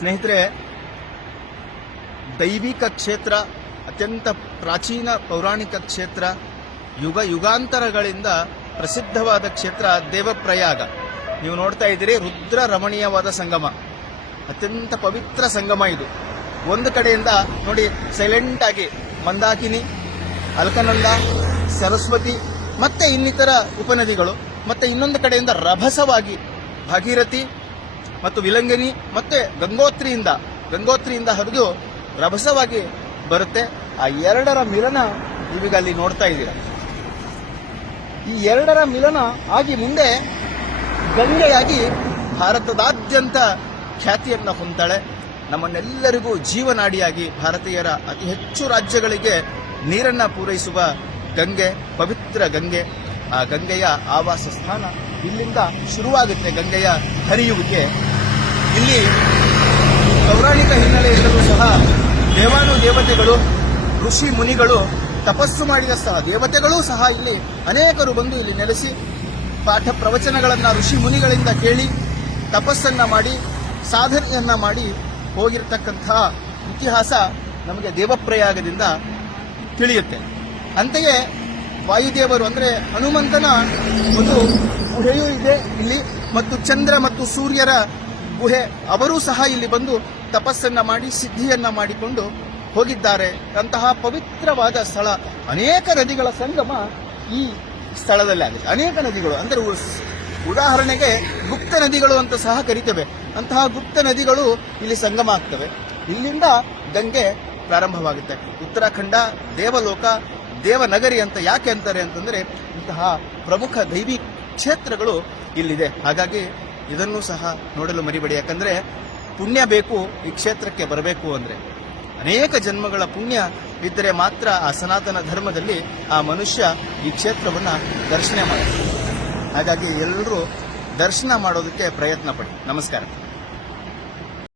ಸ್ನೇಹಿತರೆ, ದೈವಿಕ ಕ್ಷೇತ್ರ, ಅತ್ಯಂತ ಪ್ರಾಚೀನ ಪೌರಾಣಿಕ ಕ್ಷೇತ್ರ, ಯುಗಾಂತರಗಳಿಂದ ಪ್ರಸಿದ್ಧವಾದ ಕ್ಷೇತ್ರ ದೇವಪ್ರಯಾಗ. ನೀವು ನೋಡ್ತಾ ಇದ್ದೀರಿ, ರುದ್ರ ರಮಣೀಯವಾದ ಸಂಗಮ, ಅತ್ಯಂತ ಪವಿತ್ರ ಸಂಗಮ ಇದು. ಒಂದು ಕಡೆಯಿಂದ ನೋಡಿ ಸೈಲೆಂಟ್ ಆಗಿ ಮಂದಾಕಿನಿ, ಅಲ್ಕನಂದ, ಸರಸ್ವತಿ ಮತ್ತೆ ಇನ್ನಿತರ ಉಪನದಿಗಳು, ಮತ್ತೆ ಇನ್ನೊಂದು ಕಡೆಯಿಂದ ರಭಸವಾಗಿ ಭಾಗೀರಥಿ ಮತ್ತು ವಿಲಂಗಿನಿ ಮತ್ತೆ ಗಂಗೋತ್ರಿಯಿಂದ ಹರಿದು ರಭಸವಾಗಿ ಬರುತ್ತೆ. ಆ ಎರಡರ ಮಿಲನ ನೀವೀಗ ಅಲ್ಲಿ ನೋಡ್ತಾ ಇದ್ದೀರಾ. ಈ ಎರಡರ ಮಿಲನ ಆಗಿ ಮುಂದೆ ಗಂಗೆಯಾಗಿ ಭಾರತದಾದ್ಯಂತ ಖ್ಯಾತಿಯನ್ನು ಹೊಂದಾಳೆ. ನಮ್ಮನ್ನೆಲ್ಲರಿಗೂ ಜೀವನಾಡಿಯಾಗಿ ಭಾರತೀಯರ ಅತಿ ಹೆಚ್ಚು ರಾಜ್ಯಗಳಿಗೆ ನೀರನ್ನು ಪೂರೈಸುವ ಗಂಗೆ, ಪವಿತ್ರ ಗಂಗೆ. ಆ ಗಂಗೆಯ ಆವಾಸ ಸ್ಥಾನ ಇಲ್ಲಿಂದ ಶುರುವಾಗುತ್ತೆ. ಗಂಗೆಯ ಹರಿಯುವಿಕೆ ಇಲ್ಲಿ ಪೌರಾಣಿಕ ಹಿನ್ನೆಲೆಯಿಂದಲೂ ಸಹ ದೇವಾನುದೇವತೆಗಳು, ಋಷಿ ಮುನಿಗಳು ತಪಸ್ಸು ಮಾಡಿದ ಸ್ಥಳ. ದೇವತೆಗಳೂ ಸಹ ಇಲ್ಲಿ ಅನೇಕರು ಬಂದು ಇಲ್ಲಿ ನೆಲೆಸಿ ಪಾಠ ಪ್ರವಚನಗಳನ್ನು ಋಷಿ ಮುನಿಗಳಿಂದ ಕೇಳಿ ತಪಸ್ಸನ್ನ ಮಾಡಿ ಸಾಧನೆಯನ್ನ ಮಾಡಿ ಹೋಗಿರತಕ್ಕಂತಹ ಇತಿಹಾಸ ನಮಗೆ ದೇವಪ್ರಯಾಗದಿಂದ ತಿಳಿಯುತ್ತೆ. ಅಂತೆಯೇ ವಾಯುದೇವರು ಅಂದರೆ ಹನುಮಂತನ ಒಂದು ಗುಹೆಯೂ ಇದೆ ಇಲ್ಲಿ, ಮತ್ತು ಚಂದ್ರ ಮತ್ತು ಸೂರ್ಯರ ಗುಹೆ, ಅವರೂ ಸಹ ಇಲ್ಲಿ ಬಂದು ತಪಸ್ಸನ್ನ ಮಾಡಿ ಸಿದ್ಧಿಯನ್ನ ಮಾಡಿಕೊಂಡು ಹೋಗಿದ್ದಾರೆ. ಅಂತಹ ಪವಿತ್ರವಾದ ಸ್ಥಳ. ಅನೇಕ ನದಿಗಳ ಸಂಗಮ ಈ ಸ್ಥಳದಲ್ಲಿ ಆಗಿದೆ. ಅನೇಕ ನದಿಗಳು ಅಂದರೆ ಉದಾಹರಣೆಗೆ ಗುಪ್ತ ನದಿಗಳು ಅಂತ ಸಹ ಕರಿತೇವೆ. ಅಂತಹ ಗುಪ್ತ ನದಿಗಳು ಇಲ್ಲಿ ಸಂಗಮ ಆಗ್ತವೆ. ಇಲ್ಲಿಂದ ಗಂಗೆ ಪ್ರಾರಂಭವಾಗುತ್ತೆ. ಉತ್ತರಾಖಂಡ ದೇವಲೋಕ, ದೇವನಗರಿ ಅಂತ ಯಾಕೆ ಅಂತಾರೆ ಅಂತಂದ್ರೆ ಇಂತಹ ಪ್ರಮುಖ ದೈವಿ ಕ್ಷೇತ್ರಗಳು ಇಲ್ಲಿದೆ. ಹಾಗಾಗಿ ಇದನ್ನು ಸಹ ನೋಡಲು ಮರಿಬೇಡಿ. ಯಾಕಂದ್ರೆ ಪುಣ್ಯ ಬೇಕು ಈ ಕ್ಷೇತ್ರಕ್ಕೆ ಬರಬೇಕು ಅಂದ್ರೆ. ಅನೇಕ ಜನ್ಮಗಳ ಪುಣ್ಯ ಇದ್ದರೆ ಮಾತ್ರ ಆ ಸನಾತನ ಧರ್ಮದಲ್ಲಿ ಆ ಮನುಷ್ಯ ಈ ಕ್ಷೇತ್ರವನ್ನ ದರ್ಶನ ಮಾಡ್ತಾರೆ. ಹಾಗಾಗಿ ಎಲ್ಲರೂ ದರ್ಶನ ಮಾಡೋದಕ್ಕೆ ಪ್ರಯತ್ನ ಪಡಿ. ನಮಸ್ಕಾರ.